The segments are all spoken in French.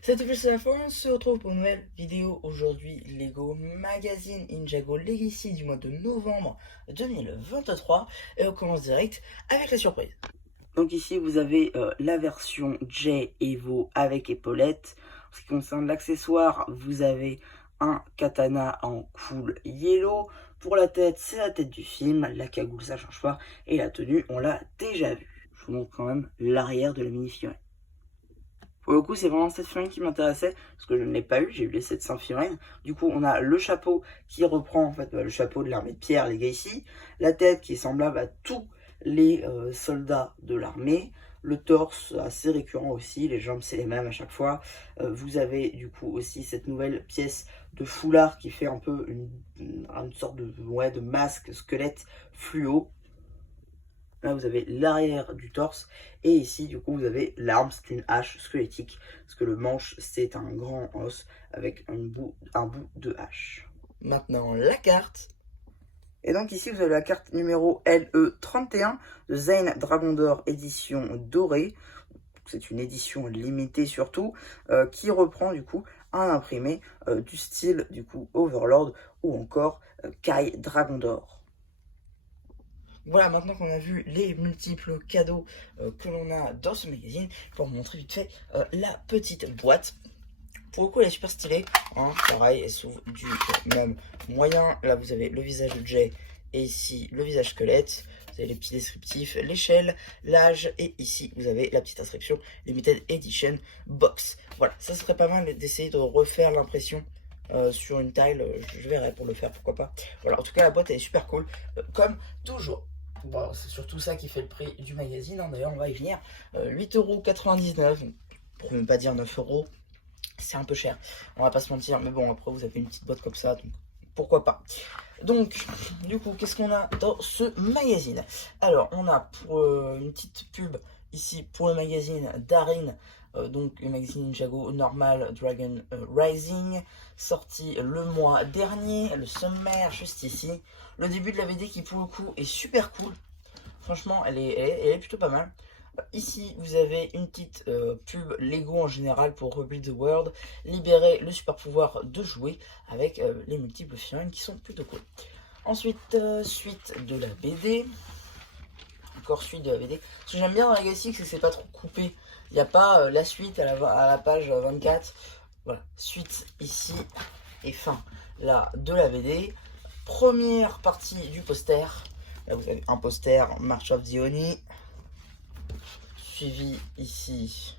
C'était plus la fois, on se retrouve pour une nouvelle vidéo aujourd'hui. Lego Magazine Ninjago Legacy du mois de novembre 2023. Et on commence direct avec la surprise. Donc ici vous avez la version J Evo avec épaulette. En ce qui concerne l'accessoire, vous avez un katana en cool yellow. Pour la tête, c'est la tête du film. La cagoule, ça change pas. Et la tenue, on l'a déjà vue. Je vous montre quand même l'arrière de la mini-figurine. Pour le coup, c'est vraiment cette figurine qui m'intéressait, parce que je ne l'ai pas eu, j'ai eu les 700 figurines. Du coup, on a le chapeau qui reprend en fait le chapeau de l'armée de pierre, les Legacy, la tête qui est semblable à tous les soldats de l'armée, le torse assez récurrent aussi, les jambes c'est les mêmes à chaque fois. Vous avez du coup aussi cette nouvelle pièce de foulard qui fait un peu une sorte de masque squelette fluo. Là, vous avez l'arrière du torse. Et ici, du coup, vous avez l'arme. C'est une hache squelettique. Parce que le manche, c'est un grand os avec un bout de hache. Maintenant, la carte. Et donc ici, vous avez la carte numéro LE31 de Zayn Dragon d'Or édition dorée. C'est une édition limitée surtout, qui reprend du coup un imprimé du style du coup Overlord ou encore Kai Dragon d'Or. Voilà, maintenant qu'on a vu les multiples cadeaux que l'on a dans ce magazine, pour vous montrer vite fait la petite boîte. Pour le coup, elle est super stylée. Hein, pareil, elle s'ouvre du même moyen. Là, vous avez le visage de Jay et ici le visage squelette. Vous avez les petits descriptifs, l'échelle, l'âge et ici vous avez la petite inscription Limited Edition Box. Voilà, ça serait pas mal d'essayer de refaire l'impression sur une tile. Je verrai pour le faire, pourquoi pas. Voilà, en tout cas, la boîte elle est super cool, comme toujours. Bon, c'est surtout ça qui fait le prix du magazine, hein. D'ailleurs on va y venir. 8,99 €, pour ne pas dire 9 €, c'est un peu cher, on va pas se mentir, mais bon, après vous avez une petite boîte comme ça, donc pourquoi pas. Donc, du coup, qu'est-ce qu'on a dans ce magazine? Alors, on a pour une petite pub ici pour le magazine Darin, donc le magazine Ninjago normal Dragon Rising, sorti le mois dernier, le sommaire juste ici. Le début de la BD qui pour le coup est super cool. Franchement, elle est plutôt pas mal. Ici, vous avez une petite pub Lego en général pour Rebuild the World, libérer le super pouvoir de jouer avec les multiples figurines qui sont plutôt cool. Ensuite, suite de la BD. Encore suite de la BD. Ce que j'aime bien dans Legacy, c'est que c'est pas trop coupé. Il n'y a pas la suite à la page 24. Voilà, suite ici et fin là de la BD. Première partie du poster. Là, vous avez un poster March of the Oni. Suivi ici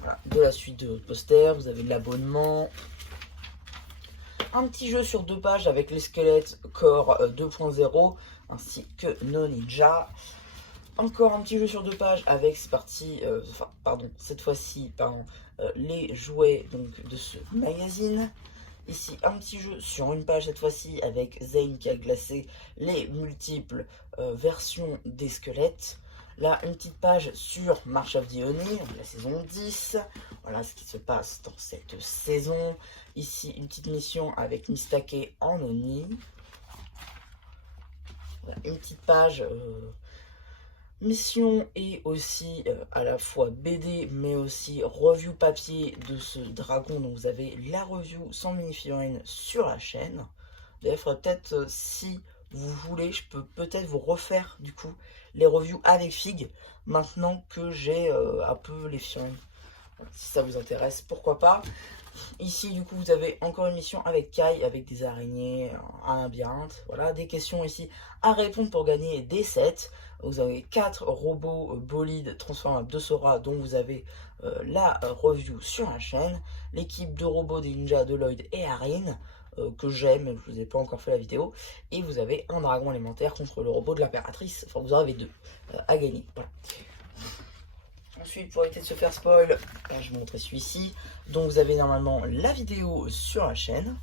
voilà, de la suite de votre poster. Vous avez l'abonnement. Un petit jeu sur 2 pages avec les squelettes Core 2.0 ainsi que No Ninja. Encore un petit jeu sur 2 pages avec cette fois-ci, les jouets donc, de ce magazine. Ici, un petit jeu sur une page cette fois-ci avec Zayn qui a glacé les multiples versions des squelettes. Là, une petite page sur March of the Oni, la saison 10. Voilà ce qui se passe dans cette saison. Ici, une petite mission avec Mistake en Oni. Voilà, une petite page mission et aussi à la fois BD, mais aussi review papier de ce dragon. Donc vous avez la review sans mini-figurine sur la chaîne. D'ailleurs, il faudrait peut-être, si vous voulez, je peux peut-être vous refaire du coup les reviews avec Fig, maintenant que j'ai un peu les figurines. Voilà, si ça vous intéresse, pourquoi pas. Ici, du coup, vous avez encore une mission avec Kai, avec des araignées, un labyrinthe. Voilà, des questions ici à répondre pour gagner des sets. Vous avez 4 robots bolides transformables de Sora, dont vous avez la review sur la chaîne. L'équipe de robots des ninjas de Lloyd et Arin, que j'aime, je vous ai pas encore fait la vidéo. Et vous avez un dragon élémentaire contre le robot de l'impératrice. Enfin, vous en avez 2 à gagner. Voilà. Ensuite, pour éviter de se faire spoil, je vais vous montrer celui-ci. Donc vous avez normalement la vidéo sur la chaîne.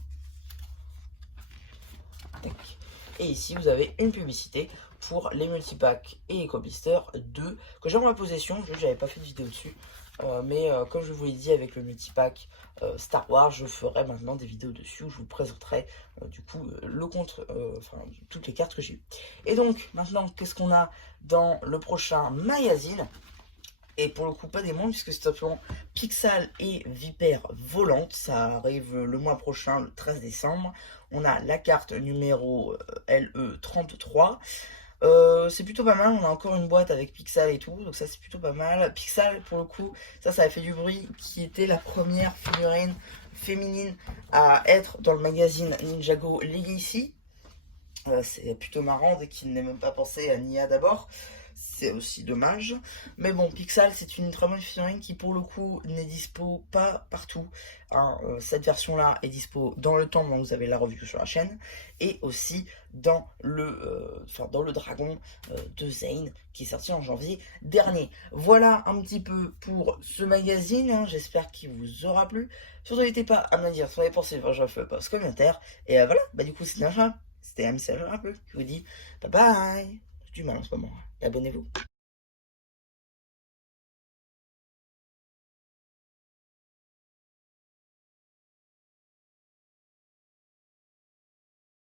Et ici, vous avez une publicité pour les multipacks et Eco Blister 2 que j'ai en ma possession. Je n'avais pas fait de vidéo dessus. Mais comme je vous l'ai dit, avec le multipack Star Wars, je ferai maintenant des vidéos dessus où je vous présenterai du coup le compte, toutes les cartes que j'ai eues. Et donc, maintenant, qu'est-ce qu'on a dans le prochain magazine? Et pour le coup, pas des moindres, puisque c'est simplement Pixal et Vipère Volante. Ça arrive le mois prochain, le 13 décembre. On a la carte numéro LE33. C'est plutôt pas mal, on a encore une boîte avec Pixal et tout, donc ça c'est plutôt pas mal. Pixal, pour le coup, ça a fait du bruit, qui était la première figurine féminine à être dans le magazine Ninjago Legacy. C'est plutôt marrant dès qu'il n'ait même pas pensé à Nia d'abord. C'est aussi dommage. Mais bon, Pixal, c'est une très bonne figurine qui, pour le coup, n'est dispo pas partout. Hein. Cette version-là est dispo dans le temps dont vous avez la review sur la chaîne. Et aussi dans dans le dragon de Zane, qui est sorti en janvier dernier. Voilà un petit peu pour ce magazine. Hein. J'espère qu'il vous aura plu. Surtout, n'hésitez pas à me dire ce que vous avez pensé dans le commentaire. Et voilà, bah du coup, c'était un chat. C'était un message un peu qui vous dit bye bye. J'ai du mal en ce moment. Et abonnez-vous.